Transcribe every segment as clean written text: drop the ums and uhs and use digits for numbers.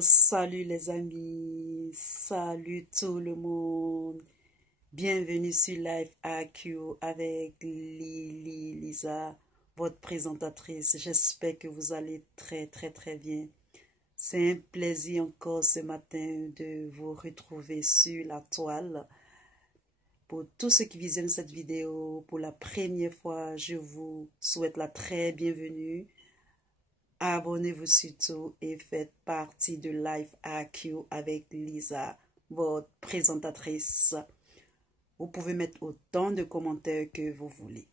Salut les amis, salut tout le monde. Bienvenue sur Life AQ avec Lisa, votre présentatrice. J'espère que vous allez très bien. C'est un plaisir encore ce matin de vous retrouver sur la toile. Pour tous ceux qui visionnent cette vidéo pour la première fois, je vous souhaite la très bienvenue. Abonnez-vous surtout et faites partie de Life AQ avec Lisa, votre présentatrice. Vous pouvez mettre autant de commentaires que vous voulez.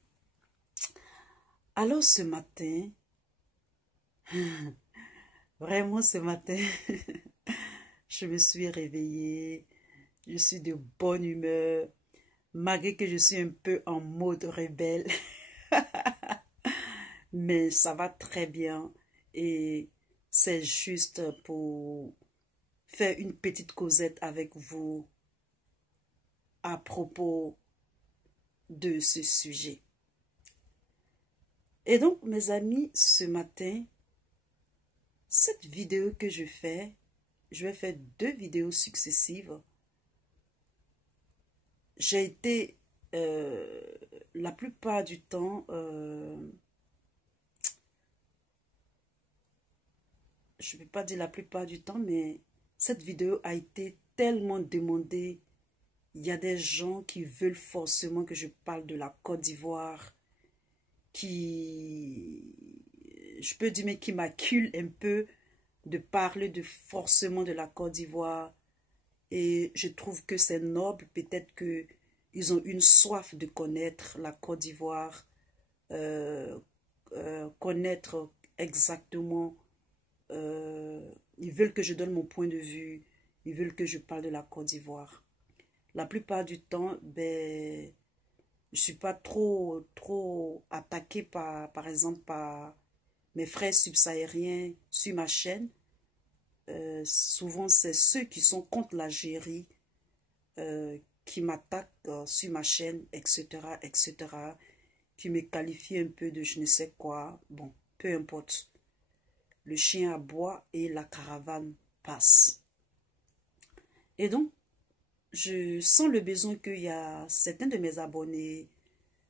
Alors ce matin, vraiment ce matin, je me suis réveillée, je suis de bonne humeur, malgré que je suis un peu en mode rebelle. Mais ça va très bien et c'est juste pour faire une petite causette avec vous à propos de ce sujet. Et donc, mes amis, ce matin, cette vidéo que je vais faire 2 vidéos successives. J'ai été, la plupart du temps, je ne vais pas dire la plupart du temps, mais cette vidéo a été tellement demandée. Il y a des gens qui veulent forcément que je parle de la Côte d'Ivoire, je peux dire, mais qui m'accule un peu de parler forcément de la Côte d'Ivoire. Et je trouve que c'est noble, peut-être qu'ils ont une soif de connaître la Côte d'Ivoire, connaître exactement, ils veulent que je donne mon point de vue, ils veulent que je parle de la Côte d'Ivoire. La plupart du temps, ben, je suis pas trop attaquée par exemple, par mes frères subsahariens sur ma chaîne. Souvent, c'est ceux qui sont contre l'Algérie qui m'attaquent sur ma chaîne, etc., qui me qualifient un peu de je ne sais quoi. Bon, peu importe. Le chien aboie et la caravane passe. Et donc, je sens le besoin qu'il y a certains de mes abonnés,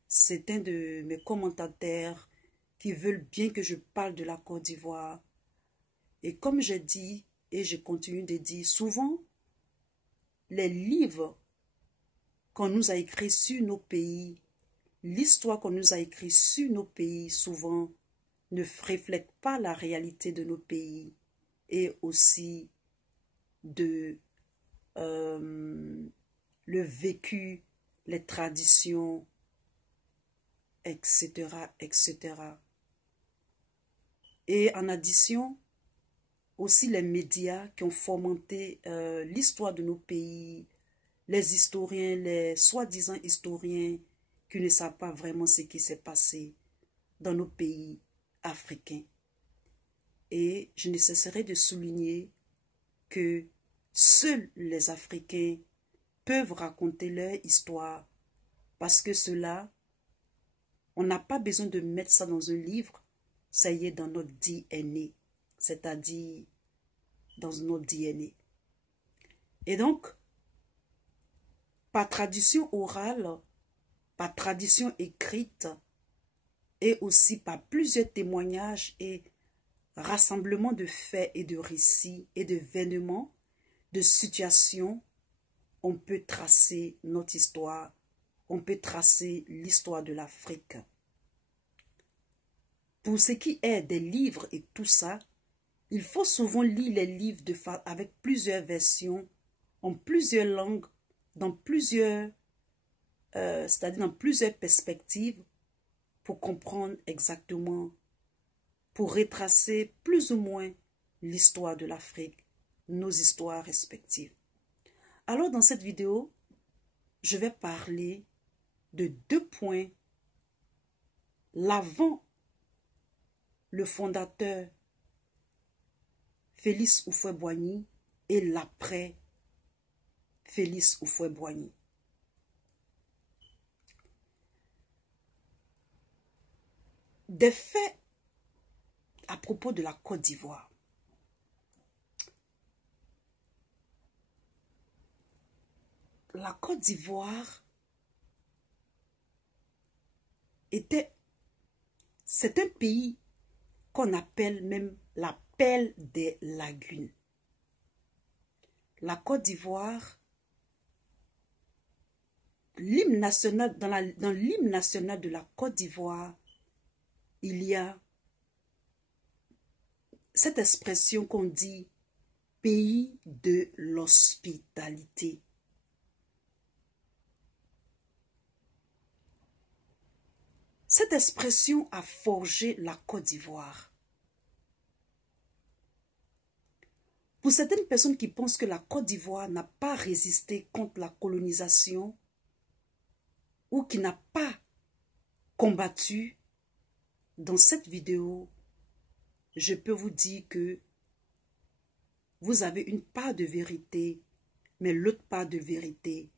certains de mes commentateurs qui veulent bien que je parle de la Côte d'Ivoire. Et comme j'ai dit, et je continue de dire, souvent, les livres qu'on nous a écrits sur nos pays, l'histoire qu'on nous a écrite sur nos pays, souvent, ne reflète pas la réalité de nos pays et aussi de le vécu, les traditions, etc. Et en addition, aussi les médias qui ont fomenté l'histoire de nos pays, les historiens, les soi-disant historiens qui ne savent pas vraiment ce qui s'est passé dans nos pays africains. Et je ne cesserai de souligner que seuls les Africains peuvent raconter leur histoire parce que cela, on n'a pas besoin de mettre ça dans un livre, ça y est dans notre DNA, c'est-à-dire dans notre DNA. Et donc, par tradition orale, par tradition écrite, et aussi par plusieurs témoignages et rassemblements de faits et de récits et d'événements, de situations, on peut tracer notre histoire, on peut tracer l'histoire de l'Afrique. Pour ce qui est des livres et tout ça, il faut souvent lire les livres avec plusieurs versions, en plusieurs langues, dans plusieurs, c'est-à-dire dans plusieurs perspectives, pour comprendre exactement, pour retracer plus ou moins l'histoire de l'Afrique, nos histoires respectives. Alors dans cette vidéo, je vais parler de 2 points, l'avant, le fondateur Félix Houphouët-Boigny et l'après Félix Houphouët-Boigny. Des faits à propos de la Côte d'Ivoire. la Côte d'Ivoire c'est un pays qu'on appelle même la perle des lagunes. La Côte d'Ivoire, l'hymne national, dans l'hymne national de la Côte d'Ivoire, il y a cette expression qu'on dit pays de l'hospitalité. Cette expression a forgé la Côte d'Ivoire. Pour certaines personnes qui pensent que la Côte d'Ivoire n'a pas résisté contre la colonisation ou qui n'a pas combattu, dans cette vidéo, je peux vous dire que vous avez une part de vérité, mais l'autre part de vérité,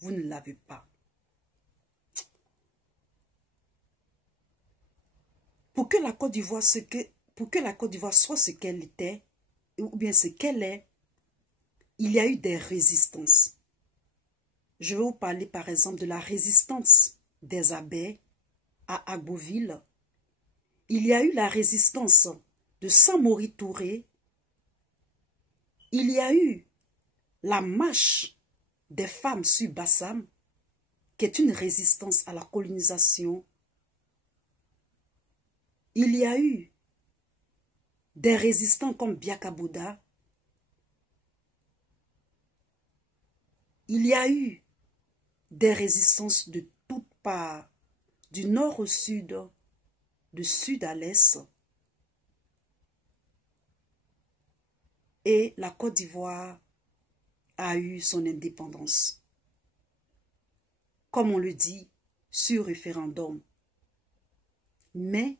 vous ne l'avez pas. Pour que la Côte d'Ivoire soit ce qu'elle était, ou bien ce qu'elle est, il y a eu des résistances. Je vais vous parler par exemple de la résistance des Abé à Agboville. Il y a eu la résistance de Samori Touré. Il y a eu la marche des femmes sur Bassam, qui est une résistance à la colonisation. Il y a eu des résistants comme Biaka Bouda. Il y a eu des résistances de toutes parts, du nord au sud, du sud à l'est. Et la Côte d'Ivoire a eu son indépendance. Comme on le dit, sur référendum. Mais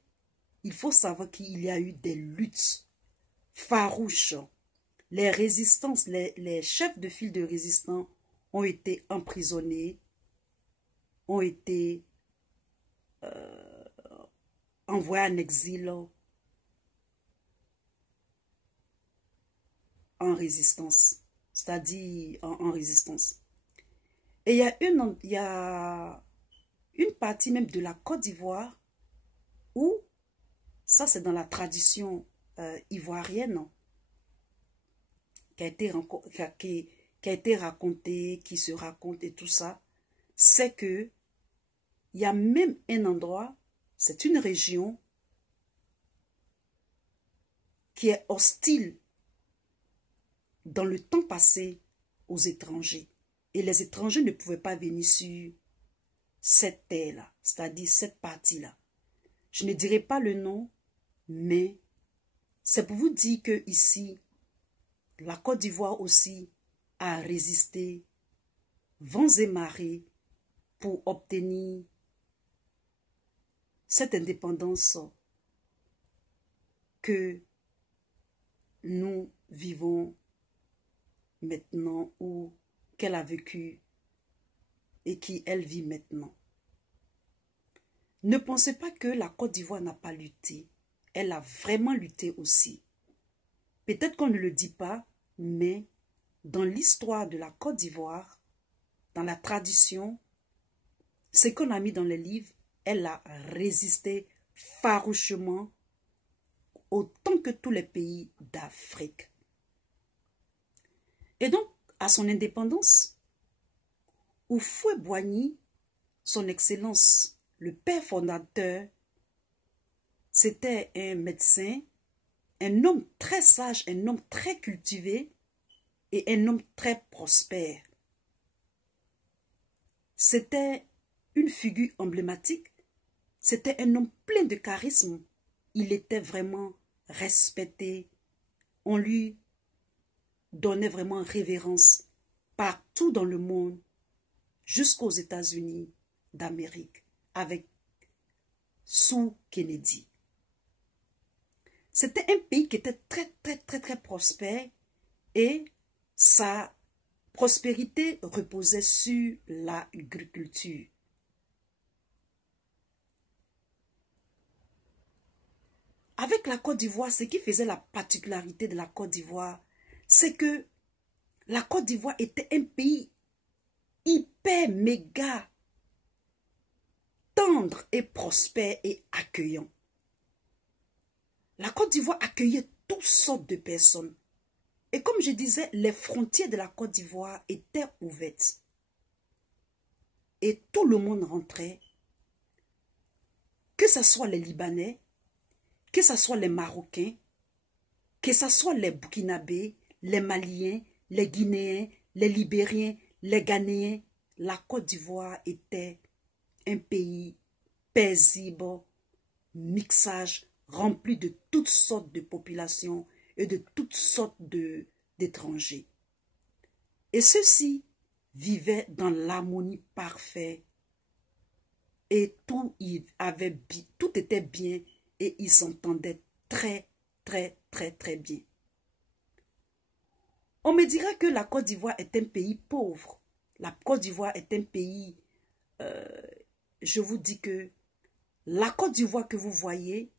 il faut savoir qu'il y a eu des luttes farouches. Les résistances, les chefs de file de résistants ont été emprisonnés, ont été envoyés en exil, en résistance, c'est-à-dire en résistance. Et il y a une partie même de la Côte d'Ivoire où, ça c'est dans la tradition ivoirienne, qui a été racontée, qui se raconte et tout ça, c'est que il y a même un endroit, c'est une région qui est hostile dans le temps passé aux étrangers. Et les étrangers ne pouvaient pas venir sur cette terre-là, c'est-à-dire cette partie-là. Je ne dirai pas le nom, mais c'est pour vous dire que ici, la Côte d'Ivoire aussi a résisté vents et marées pour obtenir cette indépendance que nous vivons maintenant ou qu'elle a vécu et qui elle vit maintenant. Ne pensez pas que la Côte d'Ivoire n'a pas lutté. Elle a vraiment lutté aussi. Peut-être qu'on ne le dit pas, mais dans l'histoire de la Côte d'Ivoire, dans la tradition, ce qu'on a mis dans les livres, elle a résisté farouchement autant que tous les pays d'Afrique. Et donc, à son indépendance, Houphouët-Boigny, son excellence, le père fondateur, c'était un médecin, un homme très sage, un homme très cultivé et un homme très prospère. C'était une figure emblématique, c'était un homme plein de charisme. Il était vraiment respecté. On lui donnait vraiment révérence partout dans le monde, jusqu'aux États-Unis d'Amérique, sous Kennedy. C'était un pays qui était très prospère et sa prospérité reposait sur l'agriculture. Avec la Côte d'Ivoire, ce qui faisait la particularité de la Côte d'Ivoire, c'est que la Côte d'Ivoire était un pays hyper méga tendre et prospère et accueillant. La Côte d'Ivoire accueillait toutes sortes de personnes. Et comme je disais, les frontières de la Côte d'Ivoire étaient ouvertes. Et tout le monde rentrait, que ce soit les Libanais, que ce soit les Marocains, que ce soit les Burkinabés, les Maliens, les Guinéens, les Libériens, les Ghanéens. La Côte d'Ivoire était un pays paisible, mixage, rempli de toutes sortes de populations et de toutes sortes d'étrangers. Et ceux-ci vivaient dans l'harmonie parfaite et tout était bien et ils s'entendaient très, très, très, très bien. On me dira que la Côte d'Ivoire est un pays pauvre. La Côte d'Ivoire est un pays, je vous dis que la Côte d'Ivoire que vous voyez,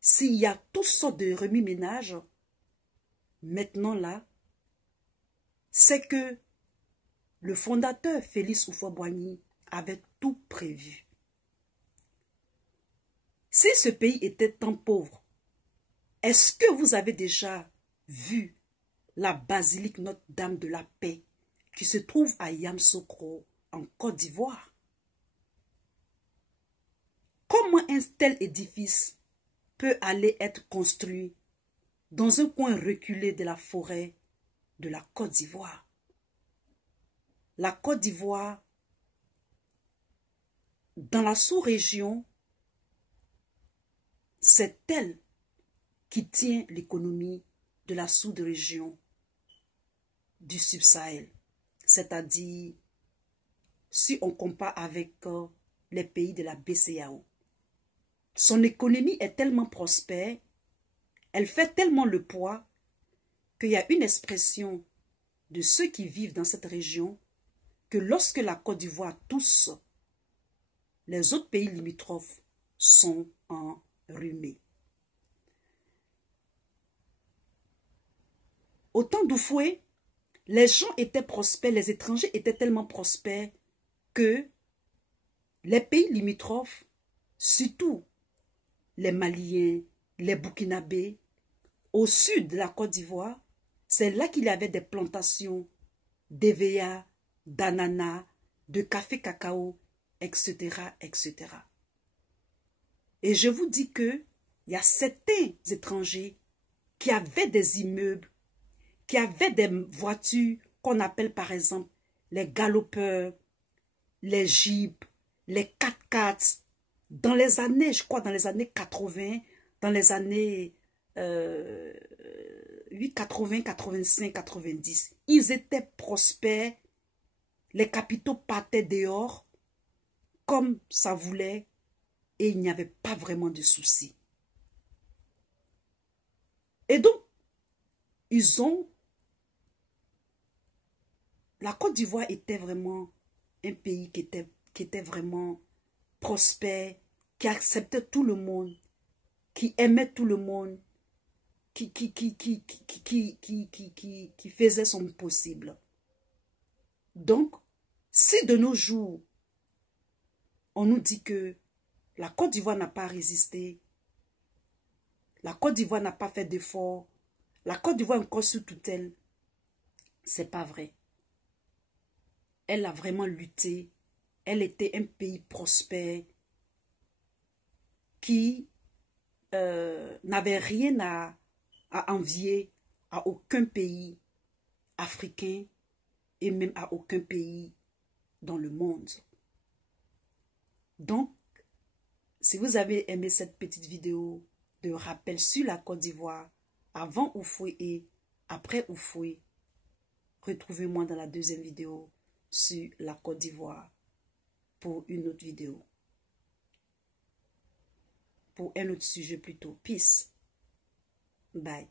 s'il y a toutes sortes de remue-ménage, maintenant là, c'est que le fondateur Félix Houphouët-Boigny avait tout prévu. Si ce pays était tant pauvre, est-ce que vous avez déjà vu la basilique Notre-Dame de la Paix qui se trouve à Yamoussoukro en Côte d'Ivoire? Comment un tel édifice peut aller être construit dans un coin reculé de la forêt de la Côte d'Ivoire? La Côte d'Ivoire, dans la sous-région, c'est elle qui tient l'économie de la sous-région du Sub-Sahel. C'est-à-dire, si on compare avec les pays de la BCEAO. Son économie est tellement prospère, elle fait tellement le poids qu'il y a une expression de ceux qui vivent dans cette région que lorsque la Côte d'Ivoire tousse, les autres pays limitrophes sont enrhumés. Au temps d'Houphouët, les gens étaient prospères, les étrangers étaient tellement prospères que les pays limitrophes, surtout les Maliens, les Burkinabés, au sud de la Côte d'Ivoire, c'est là qu'il y avait des plantations d'EVA, d'ananas, de café cacao, etc., etc. Et je vous dis que il y a certains étrangers qui avaient des immeubles, qui avaient des voitures qu'on appelle par exemple les galopeurs, les jeeps, les 4x4. Dans les années, je crois dans les années 80, dans les années 80, 85, 90, ils étaient prospères, les capitaux partaient dehors comme ça voulait et il n'y avait pas vraiment de soucis. Et donc, la Côte d'Ivoire était vraiment un pays qui était vraiment prospère, qui acceptait tout le monde, qui aimait tout le monde, qui faisait son possible. Donc, si de nos jours, on nous dit que la Côte d'Ivoire n'a pas résisté, la Côte d'Ivoire n'a pas fait d'efforts, la Côte d'Ivoire est encore sous tutelle, c'est pas vrai. Elle a vraiment lutté, elle était un pays prospère qui n'avait rien à envier à aucun pays africain et même à aucun pays dans le monde. Donc, si vous avez aimé cette petite vidéo de rappel sur la Côte d'Ivoire, avant Houphouët et après Houphouët, retrouvez-moi dans la deuxième vidéo sur la Côte d'Ivoire pour une autre vidéo. Pour un autre sujet plutôt. Peace. Bye.